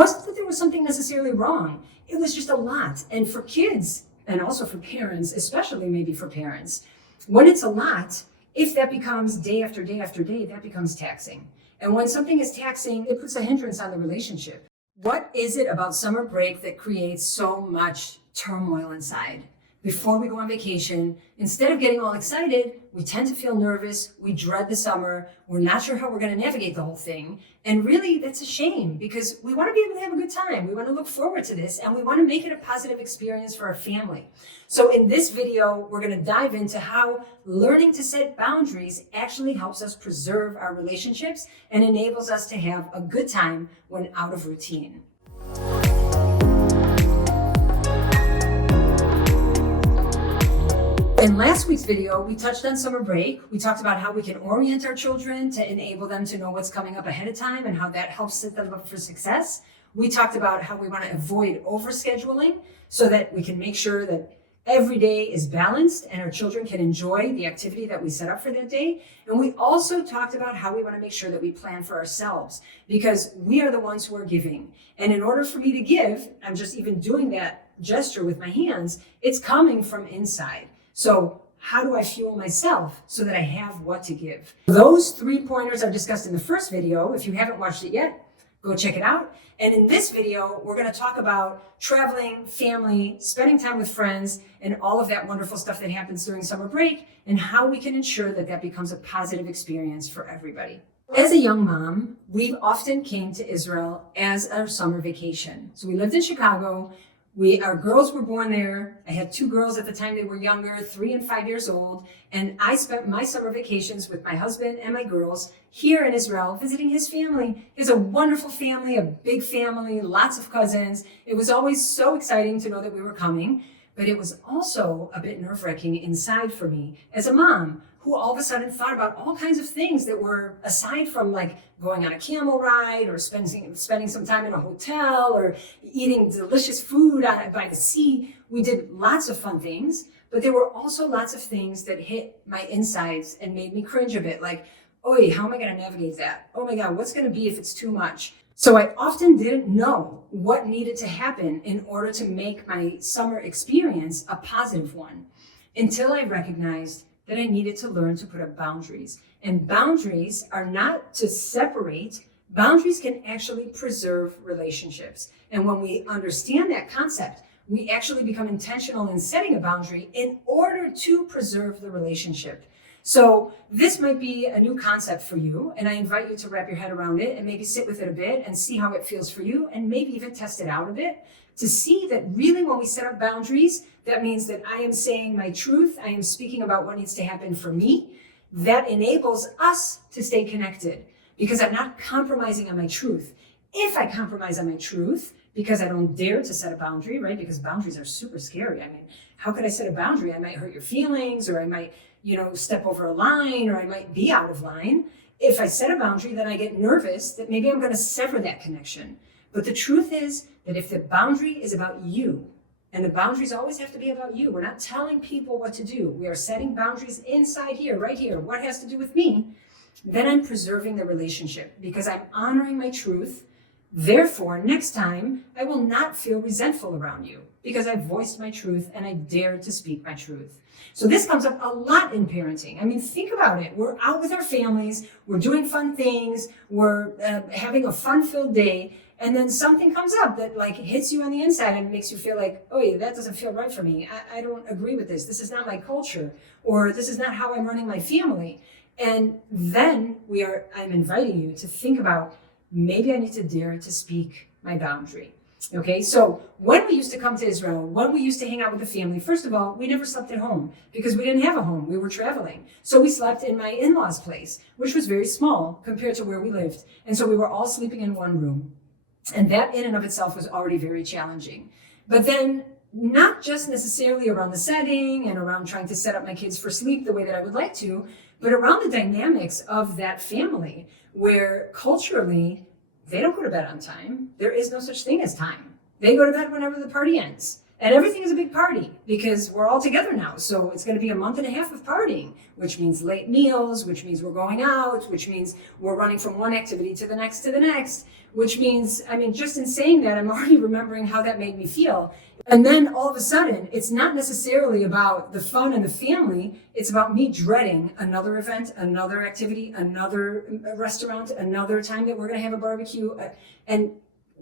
wasn't that there was something necessarily wrong. It was just a lot. And for kids, and also for parents, especially maybe for parents, when it's a lot, if that becomes day after day after day, that becomes taxing. And when something is taxing, it puts a hindrance on the relationship. What is it about summer break that creates so much turmoil inside? Before we go on vacation, instead of getting all excited, we tend to feel nervous. We dread the summer. We're not sure how we're going to navigate the whole thing. And really, that's a shame because we want to be able to have a good time. We want to look forward to this and we want to make it a positive experience for our family. So in this video, we're going to dive into how learning to set boundaries actually helps us preserve our relationships and enables us to have a good time when out of routine. In last week's video, we touched on summer break. We talked about how we can orient our children to enable them to know what's coming up ahead of time and how that helps set them up for success. We talked about how we want to avoid overscheduling so that we can make sure that every day is balanced and our children can enjoy the activity that we set up for that day. And we also talked about how we want to make sure that we plan for ourselves because we are the ones who are giving. And in order for me to give, I'm just even doing that gesture with my hands, it's coming from inside. So how do I fuel myself so that I have what to give? Those 3 pointers are discussed in the first video. If you haven't watched it yet, go check it out. And in this video, we're going to talk about traveling, family, spending time with friends, and all of that wonderful stuff that happens during summer break and how we can ensure that that becomes a positive experience for everybody. As a young mom, we often came to Israel as our summer vacation. So we lived in Chicago. Our girls were born there. I had 2 girls at the time. They were younger, 3 and 5 years old. And I spent my summer vacations with my husband and my girls here in Israel, visiting his family. He has a wonderful family, a big family, lots of cousins. It was always so exciting to know that we were coming. But it was also a bit nerve-wracking inside for me as a mom who all of a sudden thought about all kinds of things that were aside from like going on a camel ride or spending some time in a hotel or eating delicious food by the sea. We did lots of fun things, but there were also lots of things that hit my insides and made me cringe a bit. Like, oi, how am I going to navigate that? Oh my God, what's going to be if it's too much? So I often didn't know what needed to happen in order to make my summer experience a positive one until I recognized that I needed to learn to put up boundaries. And boundaries are not to separate. Boundaries can actually preserve relationships. And when we understand that concept, we actually become intentional in setting a boundary in order to preserve the relationship. So this might be a new concept for you, and I invite you to wrap your head around it and maybe sit with it a bit and see how it feels for you, and maybe even test it out a bit to see that really when we set up boundaries, that means that I am saying my truth. I am speaking about what needs to happen for me. That enables us to stay connected because I'm not compromising on my truth. If I compromise on my truth because I don't dare to set a boundary, right? Because boundaries are super scary. I mean, how could I set a boundary? I might hurt your feelings, or I might, step over a line, or I might be out of line. If I set a boundary, then I get nervous that maybe I'm going to sever that connection. But the truth is that if the boundary is about you, and the boundaries always have to be about you. We're not telling people what to do. We are setting boundaries inside here, right here. What has to do with me? Then I'm preserving the relationship because I'm honoring my truth. Therefore, next time, I will not feel resentful around you because I voiced my truth and I dared to speak my truth. So this comes up a lot in parenting. I mean, think about it. We're out with our families. We're doing fun things. We're having a fun-filled day. And then something comes up that like hits you on the inside and makes you feel like, oh, yeah, that doesn't feel right for me. I don't agree with this. This is not my culture, or this is not how I'm running my family. And then I'm inviting you to think about, maybe I need to dare to speak my boundary. Okay, so when we used to come to Israel, when we used to hang out with the family, first of all, we never slept at home because we didn't have a home. We were traveling. So we slept in my in-laws' place, which was very small compared to where we lived. And so we were all sleeping in one room. And that in and of itself was already very challenging. But then not just necessarily around the setting and around trying to set up my kids for sleep the way that I would like to, but around the dynamics of that family where culturally they don't go to bed on time. There is no such thing as time. They go to bed whenever the party ends. And everything is a big party because we're all together now. So it's going to be a month and a half of partying, which means late meals, which means we're going out, which means we're running from one activity to the next, which means, I mean, just in saying that, I'm already remembering how that made me feel. And then all of a sudden, it's not necessarily about the fun and the family. It's about me dreading another event, another activity, another restaurant, another time that we're going to have a barbecue. And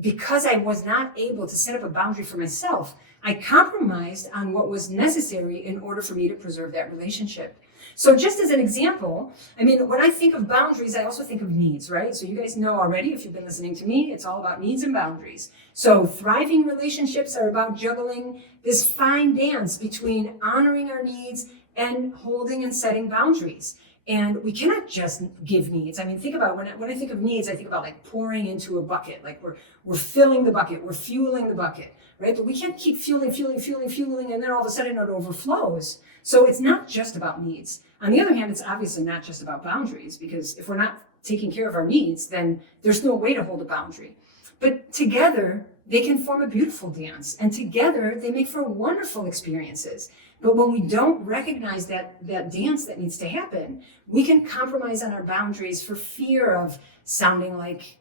because I was not able to set up a boundary for myself, I compromised on what was necessary in order for me to preserve that relationship. So just as an example, I mean, when I think of boundaries, I also think of needs, right? So you guys know already, if you've been listening to me, it's all about needs and boundaries. So thriving relationships are about juggling this fine dance between honoring our needs and holding and setting boundaries. And we cannot just give needs. I mean, think about when I think of needs, I think about like pouring into a bucket, like we're filling the bucket, we're fueling the bucket, right? But we can't keep fueling, and then all of a sudden it overflows. So it's not just about needs. On the other hand, it's obviously not just about boundaries, because if we're not taking care of our needs, then there's no way to hold a boundary. But together, they can form a beautiful dance, and together they make for wonderful experiences. But when we don't recognize that dance that needs to happen, we can compromise on our boundaries for fear of sounding like,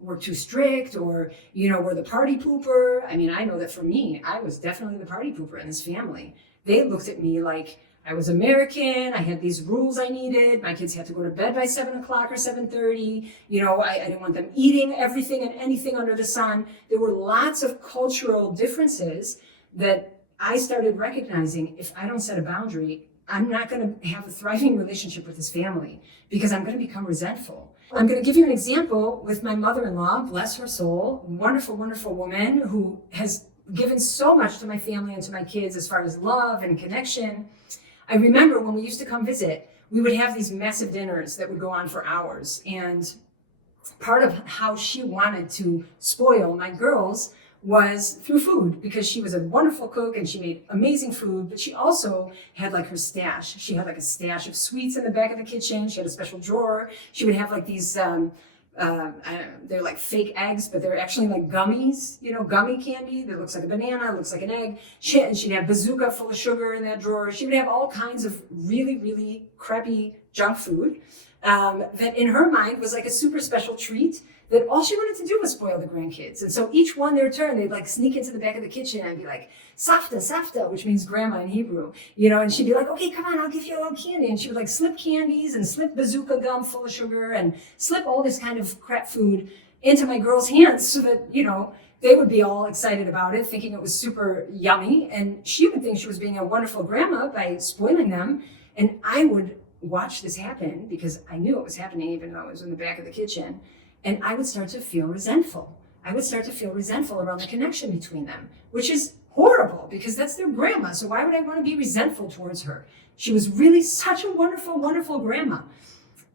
we're too strict, or, we're the party pooper. I mean, I know that for me, I was definitely the party pooper in this family. They looked at me like I was American. I had these rules I needed. My kids had to go to bed by 7 o'clock or 7:30. I didn't want them eating everything and anything under the sun. There were lots of cultural differences that I started recognizing. If I don't set a boundary, I'm not going to have a thriving relationship with this family, because I'm going to become resentful. I'm going to give you an example with my mother-in-law, bless her soul, wonderful, wonderful woman who has given so much to my family and to my kids as far as love and connection. I remember when we used to come visit, we would have these massive dinners that would go on for hours. And part of how she wanted to spoil my girls was through food, because she was a wonderful cook and she made amazing food, but she also had like her stash. She had like a stash of sweets in the back of the kitchen. She had a special drawer. She would have like these, they're like fake eggs, but they're actually like gummies, gummy candy that looks like a banana, looks like an egg. She'd have bazooka full of sugar in that drawer. She would have all kinds of really, really crappy junk food that in her mind was like a super special treat, that all she wanted to do was spoil the grandkids. And so each one their turn, they'd like sneak into the back of the kitchen and be like, Safta, Safta, which means grandma in Hebrew, and she'd be like, okay, come on, I'll give you a little candy. And she would like slip candies and slip bazooka gum full of sugar and slip all this kind of crap food into my girls' hands so that, they would be all excited about it, thinking it was super yummy. And she would think she was being a wonderful grandma by spoiling them. And I would watch this happen, because I knew it was happening even though it was in the back of the kitchen. And I would start to feel resentful. I would start to feel resentful around the connection between them, which is horrible, because that's their grandma. So why would I want to be resentful towards her? She was really such a wonderful, wonderful grandma,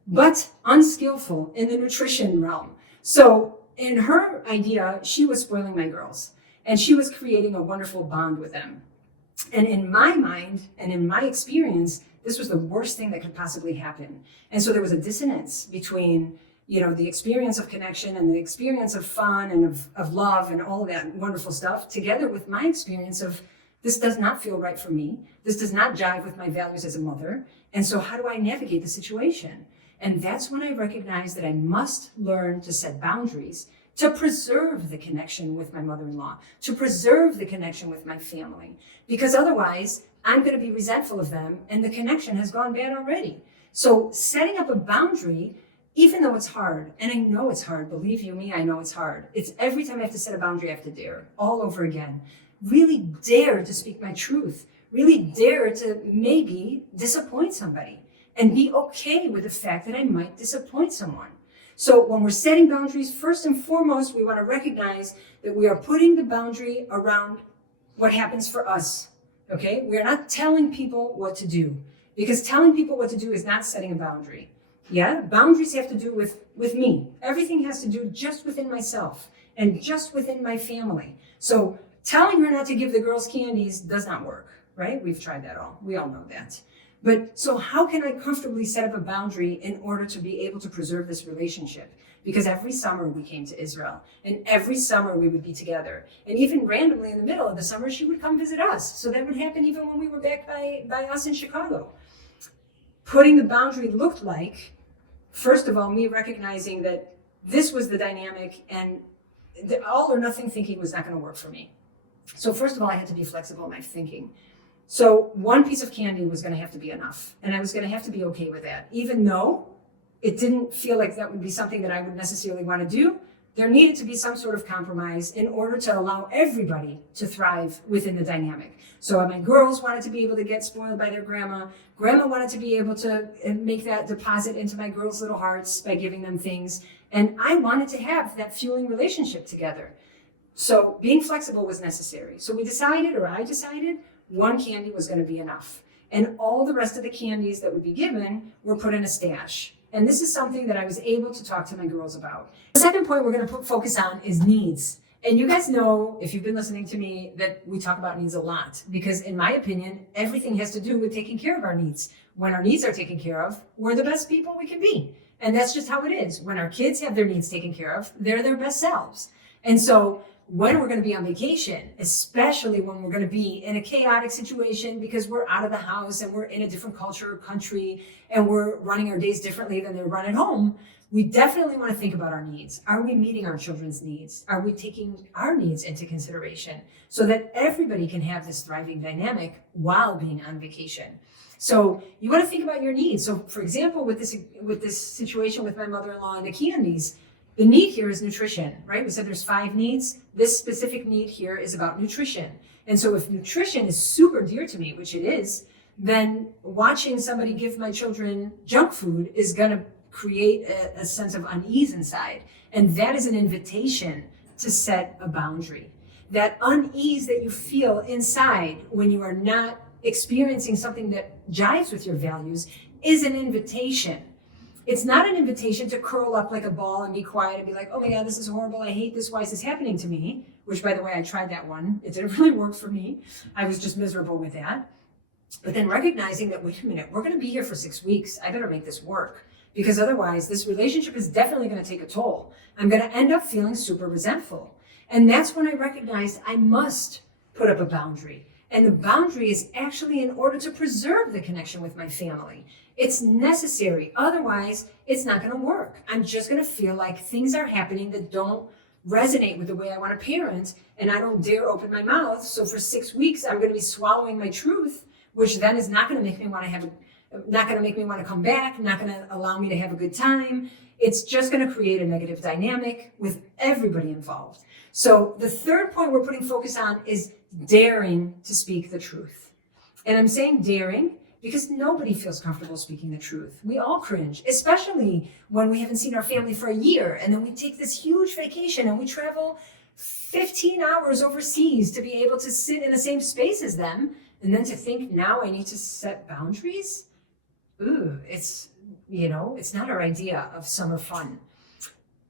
but unskillful in the nutrition realm. So in her idea, she was spoiling my girls, and she was creating a wonderful bond with them. And in my mind and in my experience, this was the worst thing that could possibly happen. And so there was a dissonance between the experience of connection and the experience of fun and of love and all of that wonderful stuff, together with my experience of, this does not feel right for me. This does not jive with my values as a mother. And so how do I navigate the situation? And that's when I recognized that I must learn to set boundaries to preserve the connection with my mother-in-law, to preserve the connection with my family, because otherwise I'm going to be resentful of them and the connection has gone bad already. So setting up a boundary, even though it's hard, and I know it's hard, believe you me, I know it's hard. It's every time I have to set a boundary, I have to dare all over again. Really dare to speak my truth. Really dare to maybe disappoint somebody, and be okay with the fact that I might disappoint someone. So when we're setting boundaries, first and foremost, we want to recognize that we are putting the boundary around what happens for us, okay? We are not telling people what to do, because telling people what to do is not setting a boundary. Yeah, boundaries have to do with me. Everything has to do just within myself and just within my family. So telling her not to give the girls candies does not work, right? We've tried that all. We all know that. But so how can I comfortably set up a boundary in order to be able to preserve this relationship? Because every summer we came to Israel, and every summer we would be together. And even randomly in the middle of the summer, she would come visit us. So that would happen even when we were back by us in Chicago. Putting the boundary looked like, first of all, me recognizing that this was the dynamic, and the all or nothing thinking was not going to work for me. So first of all, I had to be flexible in my thinking. So one piece of candy was going to have to be enough, and I was going to have to be okay with that. Even though it didn't feel like that would be something that I would necessarily want to do, there needed to be some sort of compromise in order to allow everybody to thrive within the dynamic. So my girls wanted to be able to get spoiled by their grandma. Grandma wanted to be able to make that deposit into my girls' little hearts by giving them things. And I wanted to have that fueling relationship together. So being flexible was necessary. So we decided, or I decided, one candy was going to be enough. And all the rest of the candies that would be given were put in a stash. And this is something that I was able to talk to my girls about. The second point we're going to focus on is needs. And you guys know, if you've been listening to me, that we talk about needs a lot. Because in my opinion, everything has to do with taking care of our needs. When our needs are taken care of, we're the best people we can be. And that's just how it is. When our kids have their needs taken care of, they're their best selves. And so when we're going to be on vacation, especially when we're going to be in a chaotic situation because we're out of the house and we're in a different culture or country and we're running our days differently than they're run at home, we definitely want to think about our needs. Are we meeting our children's needs? Are we taking our needs into consideration so that everybody can have this thriving dynamic while being on vacation? So you want to think about your needs. So for example, with this situation with my mother-in-law and the candies, the need here is nutrition, right? We said there's 5 needs. This specific need here is about nutrition. And so if nutrition is super dear to me, which it is, then watching somebody give my children junk food is going to create a sense of unease inside. And that is an invitation to set a boundary. That unease that you feel inside when you are not experiencing something that jives with your values is an invitation. It's not an invitation to curl up like a ball and be quiet and be like, oh my God, this is horrible. I hate this. Why is this happening to me? Which, by the way, I tried that one. It didn't really work for me. I was just miserable with that. But then recognizing that, wait a minute, we're going to be here for 6 weeks. I better make this work because otherwise this relationship is definitely going to take a toll. I'm going to end up feeling super resentful. And that's when I recognized I must put up a boundary. And the boundary is actually in order to preserve the connection with my family. It's necessary. Otherwise, it's not going to work. I'm just going to feel like things are happening that don't resonate with the way I want to parent, and I don't dare open my mouth. So for 6 weeks, I'm going to be swallowing my truth, which then is not going to make me want to come back, not going to allow me to have a good time. It's just going to create a negative dynamic with everybody involved. So the third point we're putting focus on is daring to speak the truth. And I'm saying daring because nobody feels comfortable speaking the truth. We all cringe, especially when we haven't seen our family for a year. And then we take this huge vacation and we travel 15 hours overseas to be able to sit in the same space as them. And then to think now I need to set boundaries. Ooh, it's not our idea of summer fun.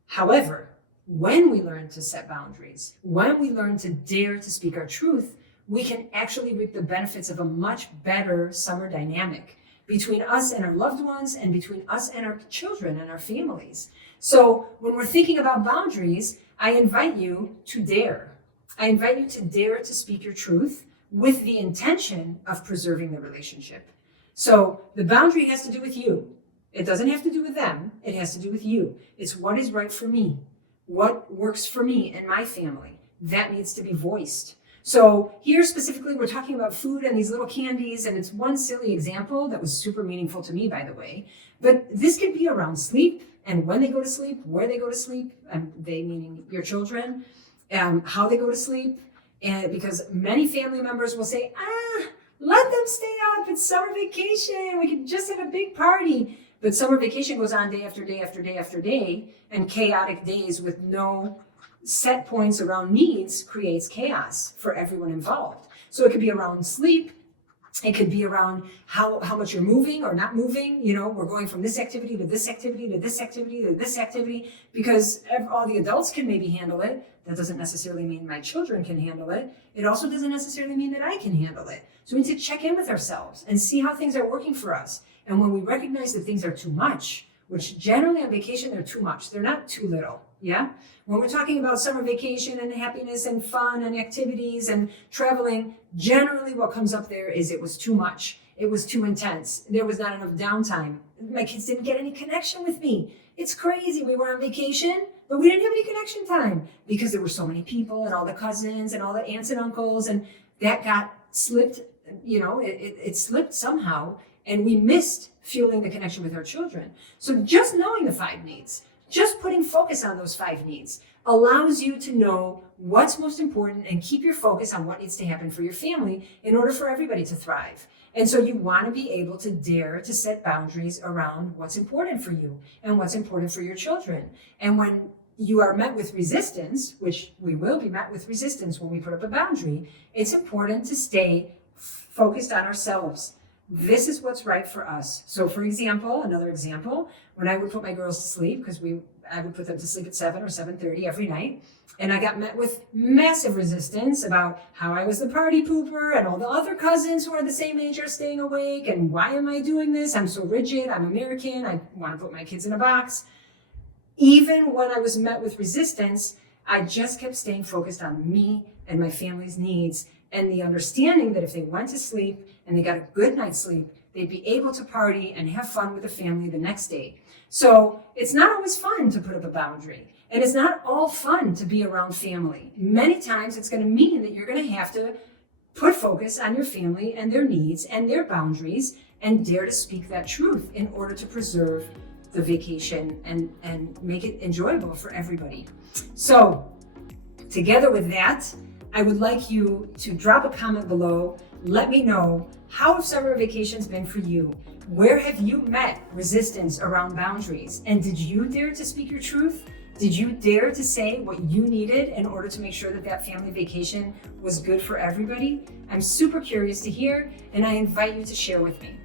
However, when we learn to set boundaries, when we learn to dare to speak our truth, we can actually reap the benefits of a much better summer dynamic between us and our loved ones and between us and our children and our families. So when we're thinking about boundaries, I invite you to dare. I invite you to dare to speak your truth with the intention of preserving the relationship. So the boundary has to do with you. It doesn't have to do with them. It has to do with you. It's what is right for me. What works for me and my family. That needs to be voiced. So here specifically, we're talking about food and these little candies, and it's one silly example that was super meaningful to me, by the way. But this could be around sleep and when they go to sleep, where they go to sleep, they meaning your children, how they go to sleep. And because many family members will say, let them stay up, it's summer vacation, we can just have a big party. But summer vacation goes on day after day after day after day, and chaotic days with no set points around needs creates chaos for everyone involved. So it could be around sleep. It could be around how much you're moving or not moving. We're going from this activity to this activity to this activity to this activity because all the adults can maybe handle it. That doesn't necessarily mean my children can handle it. It also doesn't necessarily mean that I can handle it. So we need to check in with ourselves and see how things are working for us. And when we recognize that things are too much, which generally on vacation, they're too much. They're not too little. Yeah. When we're talking about summer vacation and happiness and fun and activities and traveling, generally what comes up there is it was too much. It was too intense. There was not enough downtime. My kids didn't get any connection with me. It's crazy. We were on vacation, but we didn't have any connection time because there were so many people and all the cousins and all the aunts and uncles, and that got slipped, it slipped somehow, and we missed fueling the connection with our children. So just knowing the 5 needs, just putting focus on those 5 needs allows you to know what's most important and keep your focus on what needs to happen for your family in order for everybody to thrive. And so you want to be able to dare to set boundaries around what's important for you and what's important for your children. And when you are met with resistance, which we will be met with resistance when we put up a boundary, it's important to stay focused on ourselves. This is what's right for us. So for example, another example, when I would put my girls to sleep, because I would put them to sleep at 7 or 7:30 every night, and I got met with massive resistance about how I was the party pooper and all the other cousins who are the same age are staying awake, and why am I doing this? I'm so rigid, I'm American, I want to put my kids in a box. Even when I was met with resistance, I just kept staying focused on me and my family's needs, and the understanding that if they went to sleep and they got a good night's sleep, they'd be able to party and have fun with the family the next day. So it's not always fun to put up a boundary, and it's not all fun to be around family. Many times it's going to mean that you're going to have to put focus on your family and their needs and their boundaries and dare to speak that truth in order to preserve the vacation and make it enjoyable for everybody. So together with that, I would like you to drop a comment below. Let me know, how have summer vacations been for you? Where have you met resistance around boundaries? And did you dare to speak your truth? Did you dare to say what you needed in order to make sure that that family vacation was good for everybody? I'm super curious to hear, and I invite you to share with me.